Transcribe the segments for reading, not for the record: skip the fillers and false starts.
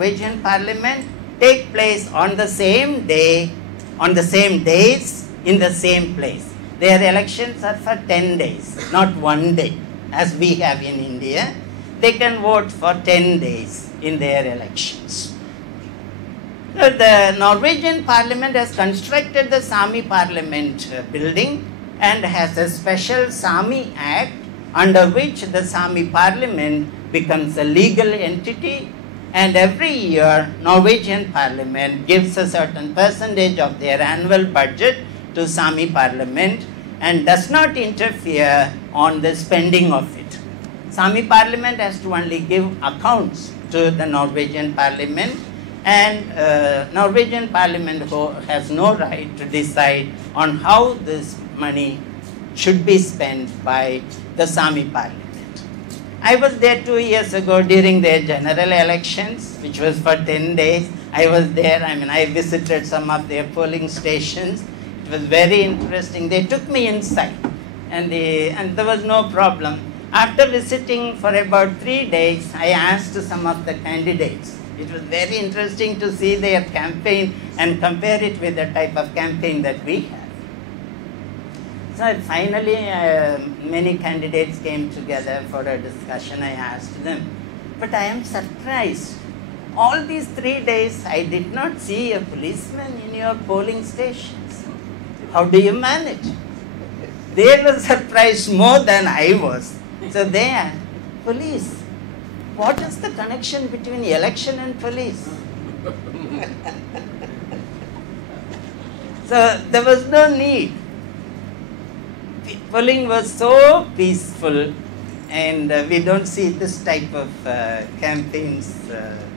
Norwegian parliament take place on the same day, on the same days, in the same place. Their elections are for 10 days, not 1 day, as we have in India. They can vote for 10 days in their elections. So the Norwegian parliament has constructed the Sami parliament building and has a special Sami Act under which the Sami parliament becomes a legal entity, and every year Norwegian parliament gives a certain percentage of their annual budget to Sami parliament and does not interfere on the spending of it. Sami parliament has to only give accounts to the Norwegian parliament, and Norwegian parliament has no right to decide on how this money should be spent by the Sami parliament. I was there 2 years ago during their general elections, which was for 10 days. I was there, I visited some of their polling stations. It was very interesting. They took me inside and there was no problem. After visiting for about 3 days, I asked some of the candidates. It was very interesting to see their campaign and compare it with the type of campaign that we have. So finally, many candidates came together for a discussion. I asked them, but I am surprised. All these 3 days, I did not see a policeman in your polling stations. How do you manage? They were surprised more than I was. So they asked, police, what is the connection between election and police? So there was no need. Polling was so peaceful, and we don't see this type of campaigns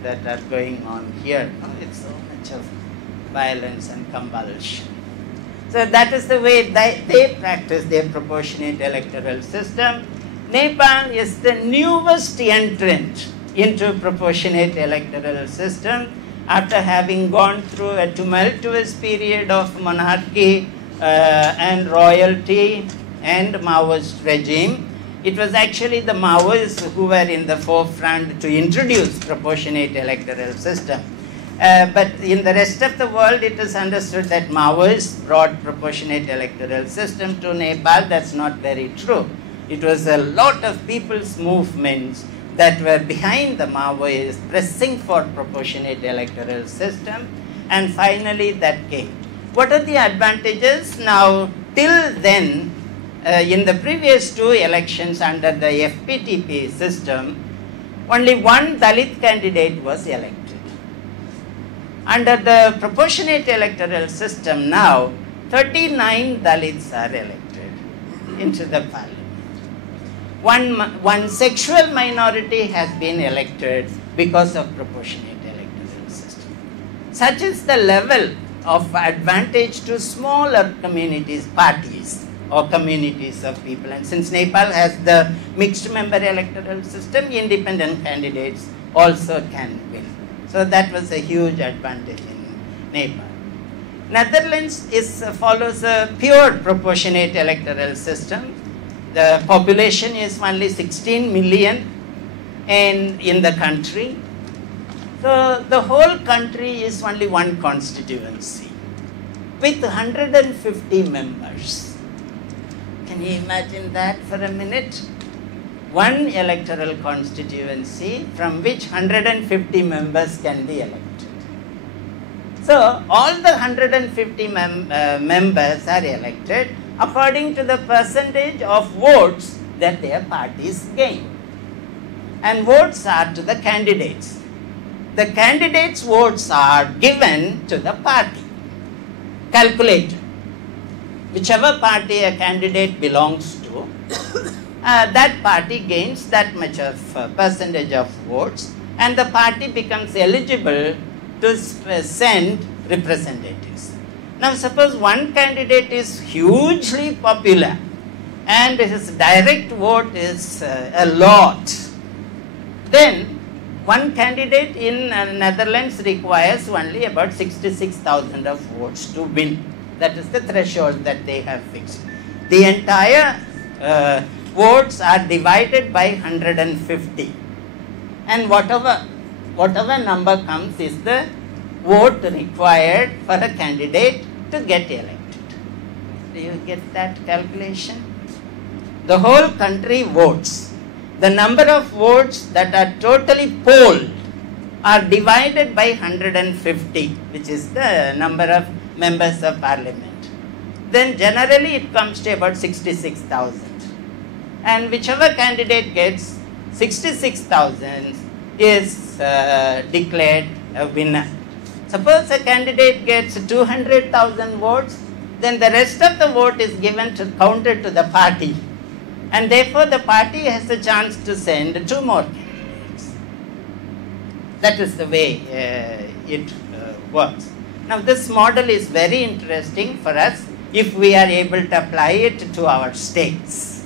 that are going on here. It's so much of violence and compulsion. So that is the way they practice their proportionate electoral system. Nepal is the newest entrant into proportionate electoral system after having gone through a tumultuous period of monarchy and royalty and Maoist regime. It was actually the Maoists who were in the forefront to introduce proportionate electoral system. But in the rest of the world, it is understood that Maoists brought proportionate electoral system to Nepal. That's not very true. It was a lot of people's movements that were behind the Maoists, pressing for proportionate electoral system, and finally that came. What are the advantages? Now, till then, in the previous 2 elections under the FPTP system, only one Dalit candidate was elected. Under the proportionate electoral system now, 39 Dalits are elected into the parliament. One sexual minority has been elected because of proportionate electoral system. Such is the level of advantage to smaller communities, parties, or communities of people. And since Nepal has the mixed member electoral system, independent candidates also can win. So that was a huge advantage in Nepal. Netherlands follows a pure proportionate electoral system. The population is only 16 million in the country. So the whole country is only one constituency with 150 members. Can you imagine that for a minute? One electoral constituency from which 150 members can be elected. So all the 150 members are elected according to the percentage of votes that their parties gain. And votes are to the candidates. The candidates' votes are given to the party, calculated. Whichever party a candidate belongs to, that party gains that much of percentage of votes, and the party becomes eligible to send representatives. Now suppose one candidate is hugely popular and his direct vote is a lot, then one candidate in Netherlands requires only about 66,000 of votes to win. That is the threshold that they have fixed. The entire votes are divided by 150. And whatever whatever number comes is the vote required for a candidate to get elected. Do you get that calculation? The whole country votes. The number of votes that are totally polled are divided by 150, which is the number of members of parliament. Then generally it comes to about 66,000. And whichever candidate gets 66,000 is declared a winner. Suppose a candidate gets 200,000 votes, then the rest of the vote is given to counted to the party. And therefore the party has a chance to send 2 more candidates. That is the way it works. Now this model is very interesting for us if we are able to apply it to our states.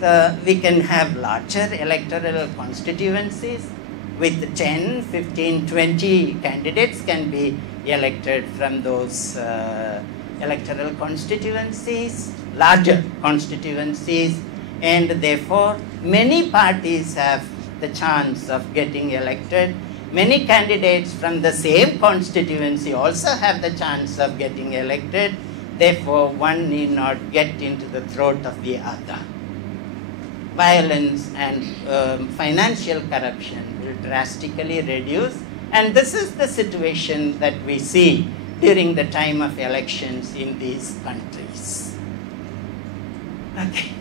So we can have larger electoral constituencies with 10, 15, 20 candidates can be elected from those electoral constituencies, larger constituencies, and therefore many parties have the chance of getting elected. Many candidates from the same constituency also have the chance of getting elected. Therefore, one need not get into the throat of the other. Violence and financial corruption will drastically reduce, and this is the situation that we see during the time of elections in these countries. Okay.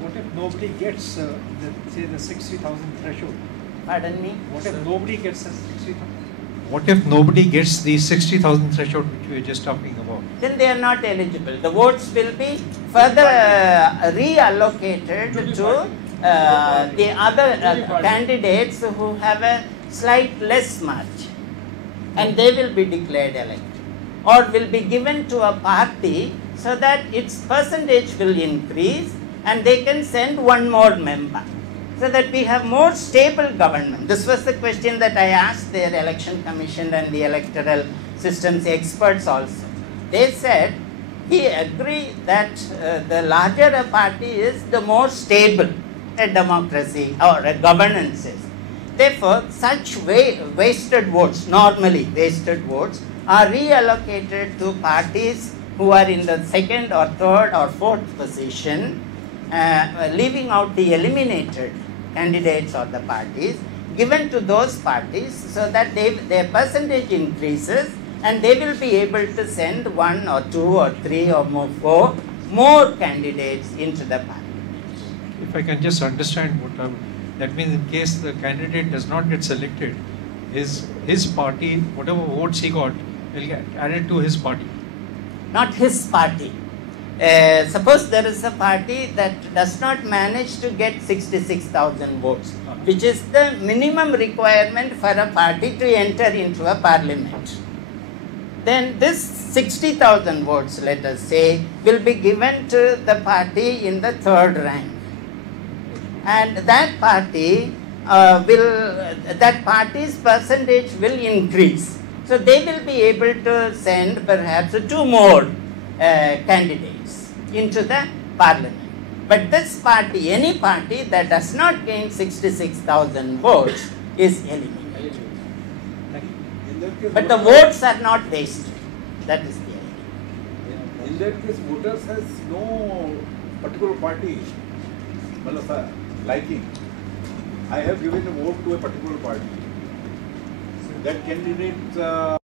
What if nobody gets, say, the 60,000 threshold? Pardon me? What if nobody gets the 60,000? What if nobody gets the 60,000 threshold which we were just talking about? Then they are not eligible. The votes will be further reallocated to the other candidates who have a slight less margin, and they will be declared elected, or will be given to a party so that its percentage will increase and they can send 1 more member, so that we have more stable government. This was the question that I asked their election commission and the electoral systems experts also. They said, we agree that the larger a party is, the more stable a democracy or a governance is. Therefore, such wasted votes, normally wasted votes, are reallocated to parties who are in the 2nd or 3rd or 4th position, leaving out the eliminated candidates or the parties, given to those parties so that their percentage increases and they will be able to send 1 or 2 or 3 or 4 more candidates into the party. If I can just understand what that means, in case the candidate does not get selected, his party, whatever votes he got, will get added to his party. Not his party. Suppose there is a party that does not manage to get 66,000 votes, which is the minimum requirement for a party to enter into a parliament. Then this 60,000 votes, let us say, will be given to the party in the 3rd rank. And that party's percentage will increase. So they will be able to send perhaps 2 more candidates into the parliament. But this party, any party that does not gain 66,000 votes is eliminated. But the votes are not wasted. That is the idea. In that case, voters has no particular party liking. I have given a vote to a particular party. That candidate